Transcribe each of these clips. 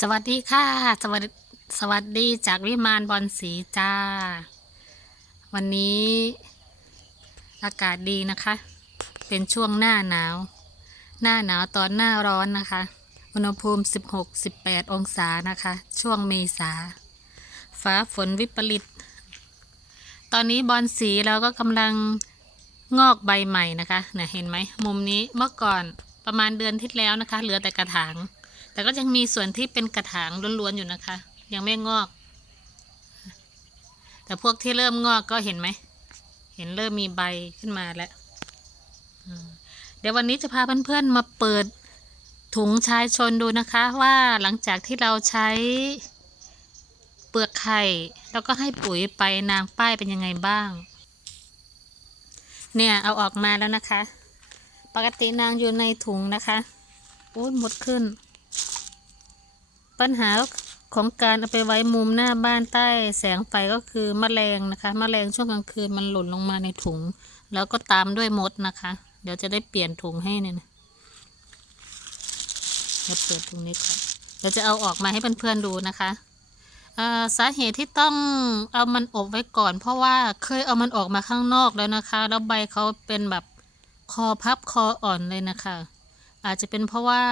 สวัสดีค่ะ สวัสดีสวัสดีจากวิมานบอลสีจ้า วันนี้อากาศดีนะคะ เป็นช่วงหน้าหนาว หน้าหนาวตอนหน้าร้อนนะคะ อุณหภูมิ 16-18 องศานะคะ ช่วงเมษา ฟ้าฝนวิปริต ตอนนี้บอลสีเราก็กำลังงอกใบใหม่นะคะเนี่ยเห็นไหมมุมนี้เมื่อก่อนประมาณเดือนที่แล้วนะคะ เหลือแต่กระถาง แต่ก็ยังมีส่วนที่เป็นกระถางล้วนๆอยู่นะคะ ยังไม่งอก แต่พวกที่เริ่มงอกก็เห็นไหม เห็นเริ่มมีใบขึ้นมาแล้ว เดี๋ยววันนี้จะพาเพื่อนๆมาเปิดถุงชายชนดูนะคะว่าหลังจากที่เราใช้เปลือกไข่แล้วก็ให้ปุ๋ยไปนางป้ายเป็นยังไงบ้าง เนี่ยเอาออกมาแล้วนะคะ ปกตินางอยู่ในถุงนะคะโอ้หมดขึ้น ปัญหาของการเอาไปไว้มุมหน้าบ้านใต้แสงไฟก็คือมแมลงนะคะแมลงช่วงกลางคืนมันหล่นลงมาในถุง แล้วก็ตามด้วยมดนะคะ เดี๋ยวจะได้เปลี่ยนถุงให้เนี่ยนะเดี๋ยวเปิดถุงนี้ก่อนเดี๋ยวจะเอาออกมาให้เพื่อนๆดูนะคะสาเหตุที่ต้องเอามันอบไว้ก่อน เพราะว่าเคยเอามันออกมาข้างนอกแล้วนะคะ แล้วใบเขาเป็นแบบคอพับคออ่อนเลยนะคะ อาจจะเป็นเพราะว่า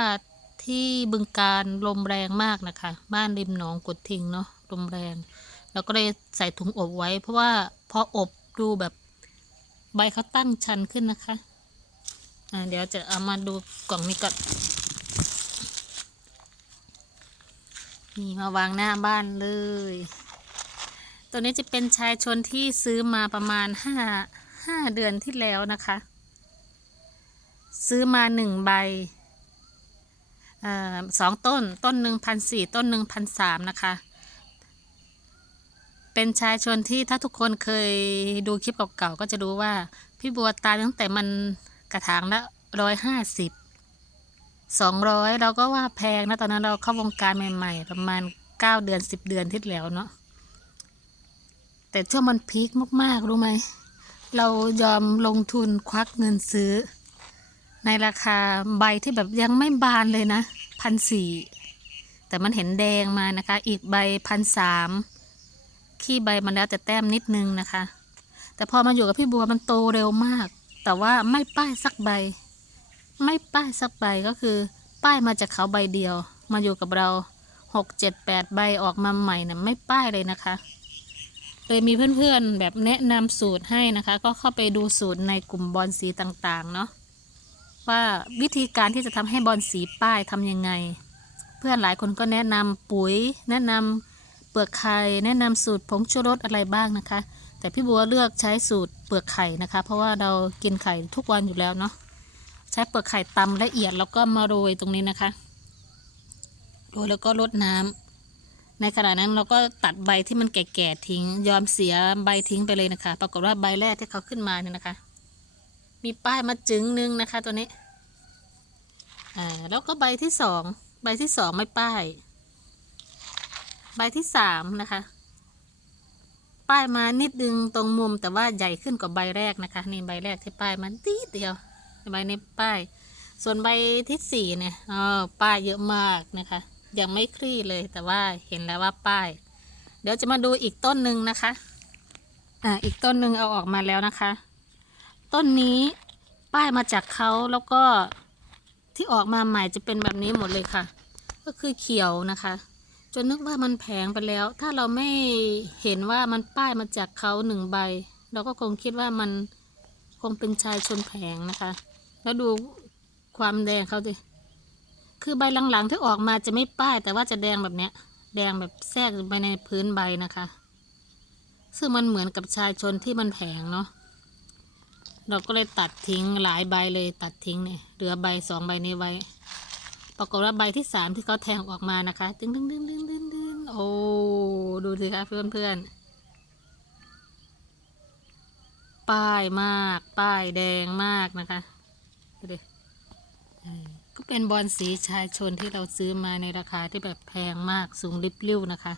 ที่บึงการลมแรงมากนะคะ บ้านริมหนองกดทิงเนาะลมแรง แล้วก็เลยใส่ถุงอบไว้ เพราะว่าพออบดูแบบใบเขาตั้งชันขึ้นนะคะอ่าเดี๋ยวจะเอามาดูกล่องนี้ก่อนนี่มาวางหน้าบ้านเลย ตัวนี้จะเป็นชายชนที่ซื้อมาประมาณห้าห้าเดือนที่แล้วนะคะ ซื้อมาหนึ่งใบ สองต้นต้นหนึ่งพันสี่ต้นหนึ่งพันสามนะคะ เป็นชายชนที่ถ้าทุกคนเคยดูคลิปเก่าๆก็จะรู้ว่า พี่บัวตายตั้งแต่มันกระถางละร้อยห้าสิบสองร้อยเราก็ว่าแพงนะตอนนั้นเราเข้าวงการใหม่ ๆ ประมาณเก้าเดือนสิบเดือนที่แล้วเนาะแต่ช่วงมันพีคมากๆ รู้ไหม เรายอมลงทุนควักเงินซื้อ ในราคาใบที่แบบยังไม่บานเลยนะพันสี่แต่มันเห็นแดงมานะคะ อีกใบพันสามขี้ใบมันแล้วแต่แต้มนิดนึงนะคะ แต่พอมาอยู่กับพี่บัวมันโตเร็วมาก แต่ว่าไม่ป้ายสักใบ ไม่ป้ายสักใบก็คือ ป้ายมาจากเขาใบเดียว มาอยู่กับเราหกเจ็ดแปดใบออกมาใหม่นะไม่ป้ายเลยนะคะเลยมีเพื่อนๆแบบแนะนำสูตรให้นะคะ ก็เข้าไปดูสูตรในกลุ่มบอลสีต่างๆ เนาะ ว่าวิธีการที่จะทำให้บอลสีป้ายทำยังไง เพื่อนหลายคนก็แนะนำปุ๋ย แนะนำเปลือกไข่แนะนำสูตรผงชูรสอะไรบ้างนะคะ แต่พี่บัวเลือกใช้สูตรเปลือกไข่นะคะ เพราะว่าเรากินไข่ทุกวันอยู่แล้วเนาะใช้เปลือกไข่ตำละเอียดแล้วก็มาโรยตรงนี้นะคะโรยแล้วก็รดน้ำในขณะนั้นเราก็ตัดใบที่มันแก่ๆทิ้ง ยอมเสียใบทิ้งไปเลยนะคะ ปรากฏว่าใบแรกที่เขาขึ้นมาเนี่ยนะคะ มีป้ายมาจึงหนึงนะคะตัวนี้ อ่า แล้วก็ใบที่สอง ใบที่สองไม่ป้าย ใบที่สามนะคะ ป้ายมานิดนึงตรงมุมแต่ว่าใหญ่ขึ้นกว่าใบแรกนะคะ นี่ใบแรกที่ป้ายมันตีเดียว ใบนี้ป้าย ส่วนใบที่สี่เนี่ยอ๋อป้ายเยอะมากนะคะ ยังไม่คลี่เลยแต่ว่าเห็นแล้วว่าป้าย เดี๋ยวจะมาดูอีกต้นหนึ่งนะคะ อ่า อีกต้นหนึ่งเอาออกมาแล้วนะคะ ต้นนี้ป้ายมาจากเขาแล้วก็ที่ออกมาใหม่จะเป็นแบบนี้หมดเลยค่ะ ก็คือเขียวนะคะ จนนึกว่ามันแพงไปแล้ว ถ้าเราไม่เห็นว่ามันป้ายมาจากเขาหนึ่งใบ เราก็คงคิดว่ามันคงเป็นชายชนแผงนะคะ แล้วดูความแดงเขาดิคือใบหลังๆที่ออกมาจะไม่ป้าย แต่ว่าจะแดงแบบเนี้ย แดงแบบแทรกไปในพื้นใบนะคะ ซึ่งมันเหมือนกับชายชนที่มันแผงเนาะ เราก็เลยตัดทิ้งหลายใบเลยตัดทิ้งเนี่ยเหลือใบสองใบนี้ไว้ ปรากฏว่าใบที่สามที่เขาแทงออกมานะคะดึงดึงดึงดึงดึงดึงโอ้ดูสิคะเพื่อนเพื่อนป้ายมาก ป้ายแดงมากนะคะดูดิก็เป็นบอลสีชายชนที่เราซื้อมาในราคาที่แบบแพงมากสูงริบลิ่วนะคะ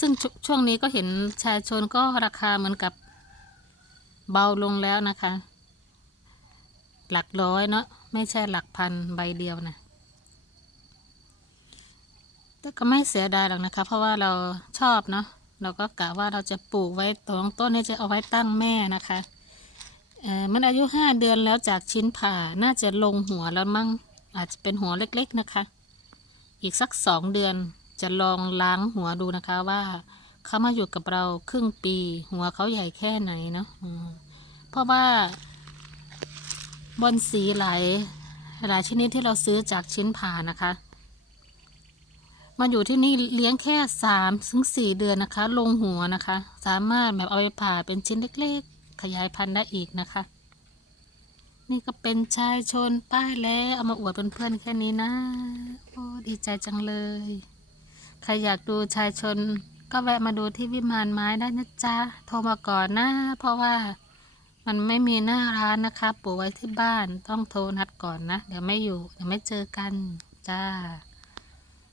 ซึ่งชช่วงนี้ก็เห็นชายชนก็ราคาเหมือนกับเบาลงแล้วนะคะ หลักร้อยเนาะไม่ใช่หลักพันใบเดียวนะแต่ก็ไม่เสียดายหรอกนะคะ เพราะว่าเราชอบเนาะเราก็กะว่าเราจะปลูกไว้ตรงต้นนี้จะเอาไว้ตั้งแม่นะคะเออมันอายุห้าเดือนแล้วจากชิ้นผ่าน่าจะลงหัวแล้วมั้งอาจจะเป็นหัวเล็กๆนะคะ อีกสักสองเดือนจะลองล้างหัวดูนะคะว่าเขามาอยู่กับเราครึ่งปี หัวเขาใหญ่แค่ไหนเนาะเพราะว่า บอนสีหลายหลายชนิดที่เราซื้อจากชิ้นผ่านะคะมาอยู่ที่นี่เลี้ยงแค่สามถึงสี่เดือนนะคะ ลงหัวนะคะ สามารถแบบเอาไปผ่าเป็นชิ้นเล็กๆ ขยายพันธุ์ได้อีกนะคะ นี่ก็เป็นชายชนป้ายแล้วเอามาอวดเพื่อนๆแค่นี้นะโอ้ดีใจจังเลย ใครอยากดูชายชนก็แวะมาดูที่วิมานไม้ได้นะจ๊ะโทรมาก่อนนะ เพราะว่า มันไม่มีหน้าร้านนะคะปลูกไว้ที่บ้านต้องโทรนัดก่อนนะ เดี๋ยวไม่อยู่ เดี๋ยวไม่เจอกัน จ้า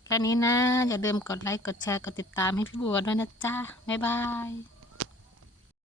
แค่นี้นะ อย่าลืมกดไลค์ กดแชร์ กดติดตามให้พี่บัวด้วยนะจ้าบ๊ายบาย